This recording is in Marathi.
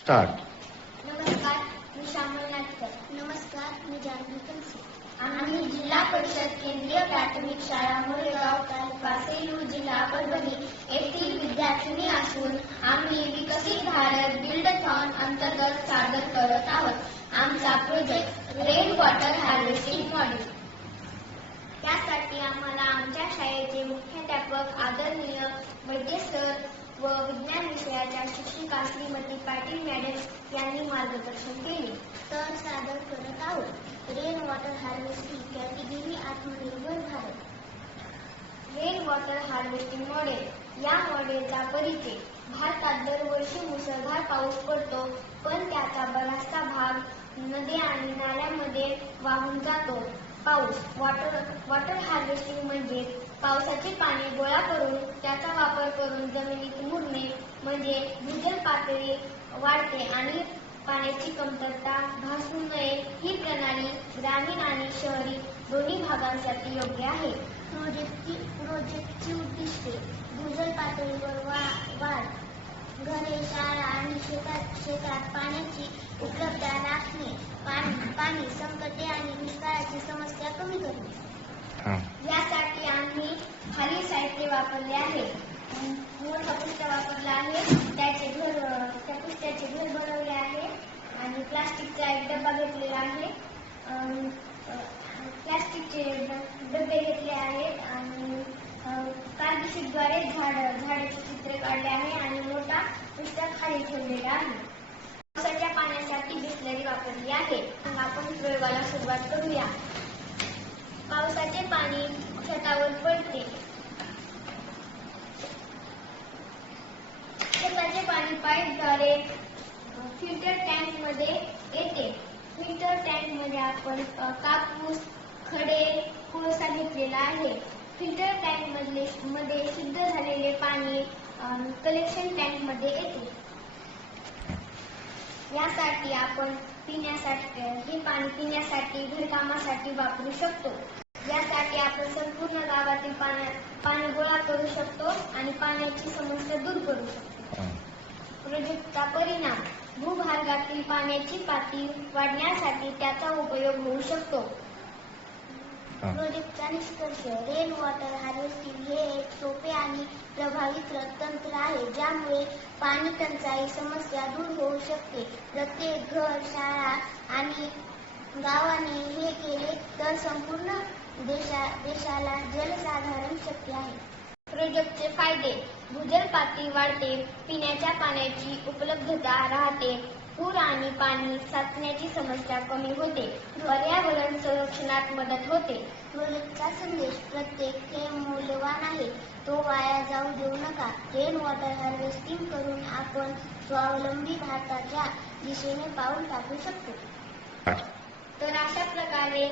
स्टार्ट. नमस्कार, मी श्यामल नाटकर. नमस्कार, मी जानवी कनसे. आम्ही जिल्हा परिषद केंद्रीय प्राथमिक शाळा मोरेगाव तालुका सेलू जिल्हा परभणी येथील विद्यार्थिनी असून आम्ही विकसित भारत बिल्डथॉन अंतर्गत सादर करत आहोत. आमचा project rain water harvesting model. त्यासाठी आम्हाला आमच्या शाळेचे मुख्याध्यापक आदरणीय वैद्य सर व विज्ञान विषयाच्या शिक्षिका श्रीमती पाटील मॅडम यांनी मार्गदर्शन केले. तर सादर करत आहोत रेन वॉटर हार्वेस्टिंग कॅटेगरी आत्मनिर्भर Bharat. Rain water harvesting model. या मॉडेलचा परिचय. भारतात दरवर्षी मुसळधार पाऊस पडतो, पण त्याचा बराचसा भाग नद्या आणि नाल्यांमध्ये वाहून जातो. पाऊस. वॉटर हार्वेस्टिंग म्हणजे पावसाचे पाणी गोळा करून त्याचा वापर करून जमिनीत मुरणे, म्हणजे भूजल पातळी वाढते आणि पाण्याची कमतरता भासू नये. ही प्रणाली ग्रामीण आणि शहरी दोन्ही भागांसाठी योग्य आहे. प्रोजेक्टची उद्दिष्टे: भूजल पातळीवर वाढ, घरे, शाळा आणि शेतात पाण्याची उपलब्धता राखणे, पाणी संकटे आणि दुष्काळाची समस्या कमी करणे. यासाठी आम्ही खालील साहित्य वापरले आहे. मोठा पुष्टा वापरला आहे, त्या पुष्ट्याचे घर बनवले आहे आणि प्लास्टिकचा एक डबा घेतलेला आहे. प्लास्टिकचे डबे घेतले आहेत आणि कार्डशीटद्वारे झाडाचे चित्र काढले आहे आणि मोठा पुष्टा खाली ठेवलेला आहे. पावसाच्या पाण्यासाठी बिसलरी वापरली आहे. आपण प्रयोगाला सुरुवात करूया. पावसाचे पाणी छतावर पडते. छताचे पाणी पाईपद्वारे फिल्टर टँक मध्ये येते. फिल्टर टँक मध्ये आपण कापूस, खडे, कोळसा घेतलेला आहे. फिल्टर टँक मध्ये शुद्ध झालेले पाणी कलेक्शन टँक मध्ये येते. यासाठी आपण हे पाणी पिण्यासाठी, घरकामासाठी वापरू शकतो. यासाठी आपण संपूर्ण गावातील पाणी गोळा करू शकतो आणि पाण्याची समस्या दूर करू शकतो. प्रोजेक्टचा परिणाम: भूभागातील पाण्याची पातळी वाढण्यासाठी त्याचा उपयोग होऊ शकतो. प्रोजेक्टचा निष्कर्ष: रेन वॉटर हार्वेस्टिंग हे एक सोपे आणि प्रभावी तंत्र आहे, ज्यामुळे पाणी टंचाई समस्या दूर होऊ शकते. प्रत्येक घर, शाळा आणि गावाने हे केले तर संपूर्ण देशाला जलसंधारण शक्य आहे. प्रोजेक्टचे फायदे: भूजल पातळी वाढते, पिण्याच्या पाण्याची उपलब्धता राहते, पूर आणि पाणी साचण्याची समस्या कमी होते, पर्यावरण संरक्षणात मदत होते. प्रोजेक्टचा संदेश: प्रत्येक थेंब मौल्यवान आहे, तो वाया जाऊ देऊ नका. रेन वॉटर हार्वेस्टिंग करून आपण स्वावलंबी भारताच्या दिशेने पाऊल टाकू शकतो. तर अशा प्रकारे